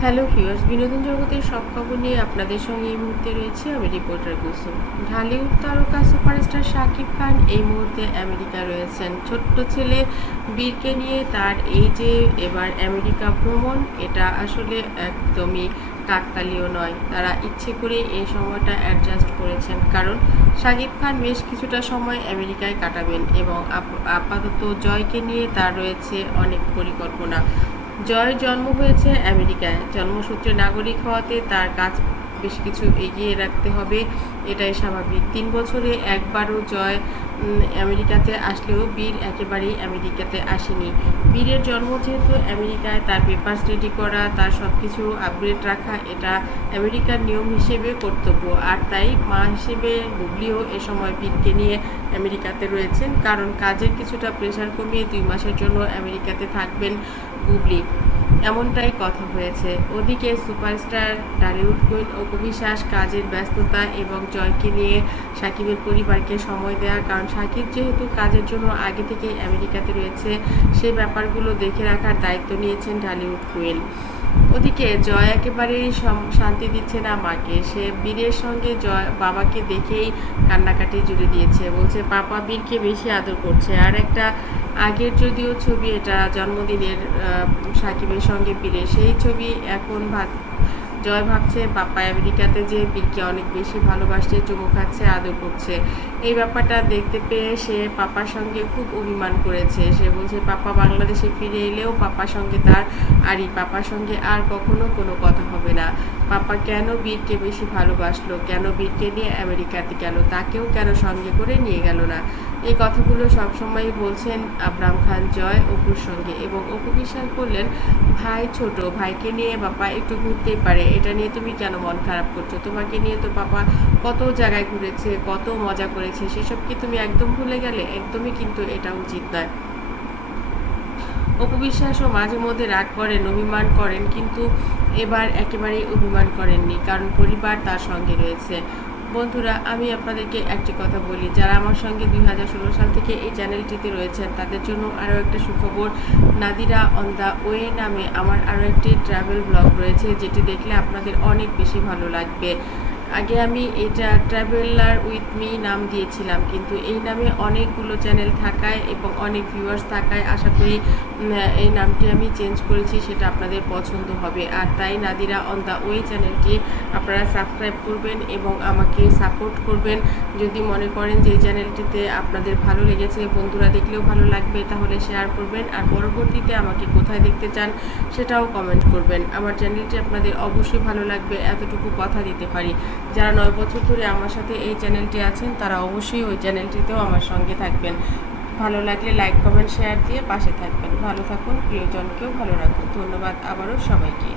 Hello viewers বিনোদন জগতের সব খবর নিয়ে আপনাদের সঙ্গে এই মুহূর্তে রয়েছে আমি রিপোর্টার কুসুম ঢালিউড তারকা সুপারস্টার শাকিব খান এই মুহূর্তে আমেরিকা রয়েছেন। ছোট্ট ছেলে বীরকে নিয়ে তার এই যে এবার আমেরিকা ভ্রমণ, এটা আসলে একদমই কাকতালীয় নয়। তারা ইচ্ছে করে এই সময়টা অ্যাডজাস্ট করেছেন। কারণ শাকিব খান বেশ কিছুটা সময় আমেরিকায় কাটাবেন এবং আপ- আপাতত জয়কে নিয়ে তার রয়েছে অনেক পরিকল্পনা। জয়ের জন্ম হয়েছে আমেরিকায়। জন্মসূত্রে নাগরিক হওয়াতে তার কাজ বেশ কিছু এগিয়ে রাখতে হবে, এটাই স্বাভাবিক। তিন বছরে একবারও জয় আমেরিকাতে আসলেও বীর একেবারেই আমেরিকাতে আসেনি। বীরের জন্ম যেহেতু আমেরিকায়, তার পেপার্স রেডি করা, তার সব কিছু আপগ্রেড রাখা, এটা আমেরিকার নিয়ম হিসেবে কর্তব্য। আর তাই মা হিসেবে বুবলিও এ সময় বীরকে নিয়ে আমেরিকাতে রয়েছেন, কারণ কাজের কিছুটা প্রেশার কমিয়ে দুই মাসের জন্য আমেরিকাতে থাকবেন বুবলি। এমনটাই কথা হয়েছে। ওদিকে সুপারস্টার ডালিউড কুইন অপু কাজের ব্যস্ততা এবং জয়কে নিয়ে সাকিবের পরিবারকে সময় দেওয়া কারণ সাকিব যেহেতু কাজের জন্য আগে থেকেই আমেরিকাতে রয়েছে সেই ব্যাপারগুলো দেখে রাখার দায়িত্ব নিয়েছেন ঢালিউড কুইন। ওদিকে জয় একেবারেই শান্তি দিচ্ছে না মাকে। সে বীরের সঙ্গে জয়, বাবাকে দেখেই কান্নাকাটি জুড়ে দিয়েছে। বলছে, পাপা বীরকে বেশি আদর করছে। আর একটা আগের যদিও ছবি এটা, জন্মদিনের সাকিবের সঙ্গে বীরের সেই ছবি এখন জয় ভাবছে পাপা আমেরিকাতে যে বীরকে অনেক বেশি ভালোবাসছে, চুমু খাচ্ছে, আদর করছে। এই ব্যাপারটা দেখতে পেয়ে সে পাপার সঙ্গে খুব অভিমান করেছে। সে বলছে, পাপা বাংলাদেশে ফিরে এলেও পাপার সঙ্গে তার আরই পাপার সঙ্গে আর কখনো কোনো কথা হবে না। পাপা কেন বীরকে বেশি ভালোবাসলো? কেন বীরকে নিয়ে আমেরিকাতে গেল? তাকেও কেন সঙ্গে করে নিয়ে গেল না? এই কথাগুলো সবসময় বলছেন আবরাম খান জয় অপুর সঙ্গে এবং অপু বিশ্বাস বললেন ভাই ছোট, ভাইকে নিয়ে বাবা একটু ঘুরতেই পারে। এটা নিয়ে তুমি কেন মন খারাপ করছ? তোমাকে নিয়ে তো পাপা কত জায়গায় ঘুরেছে, কত মজা করেছে। সেসব কি তুমি একদম ভুলে গেলে? একদমই কিন্তু এটা উচিত নয়। অপু মাঝে মধ্যে রাগ করেন, অভিমান করেন, কিন্তু এবার একেবারেই অভিমান করেননি, কারণ পরিবার তার সঙ্গে রয়েছে। বন্ধুরা, আমি আপনাদেরকে একটি কথা বলি। যারা আমার সঙ্গে দুই হাজার ষোলো সাল থেকে এই চ্যানেলটিতে রয়েছেন, তাদের জন্য আরও একটা সুখবর। নাদিরা অন দ্য ওয়ে নামে আমার আরও একটি ট্রাভেল ব্লগ রয়েছে, যেটি দেখলে আপনাদের অনেক বেশি ভালো লাগবে। আগে আমি এটা ট্রাভেলার উইথ মি নাম দিয়েছিলাম, কিন্তু এই নামে অনেকগুলো চ্যানেল থাকায় এবং অনেক ভিউয়ার্স থাকায় আশা করি এই নামটি আমি চেঞ্জ করেছি, সেটা আপনাদের পছন্দ হবে। আর তাই নাদিরা অন দ্য ওয়ে চ্যানেলটি আপনারা সাবস্ক্রাইব করবেন এবং আমাকে সাপোর্ট করবেন। যদি মনে করেন যে চ্যানেলটিতে আপনাদের ভালো লেগেছে, বন্ধুরা দেখলেও ভালো লাগবে, তাহলে শেয়ার করবেন। আর পরবর্তীতে আমাকে কোথায় দেখতে চান, সেটাও কমেন্ট করবেন। আমার চ্যানেলটি আপনাদের অবশ্যই ভালো লাগবে, এতটুকু কথা দিতে পারি। যারা নয় বছর ধরে আমার সাথে এই চ্যানেলটি আছেন, তারা অবশ্যই ওই চ্যানেলটিতেও আমার সঙ্গে থাকবেন। ভালো লাগলে লাইক, কমেন্ট, শেয়ার দিয়ে পাশে থাকবেন। ভালো থাকুন, প্রিয়জনকেও ভালো রাখুন। ধন্যবাদ আবারও সবাইকে।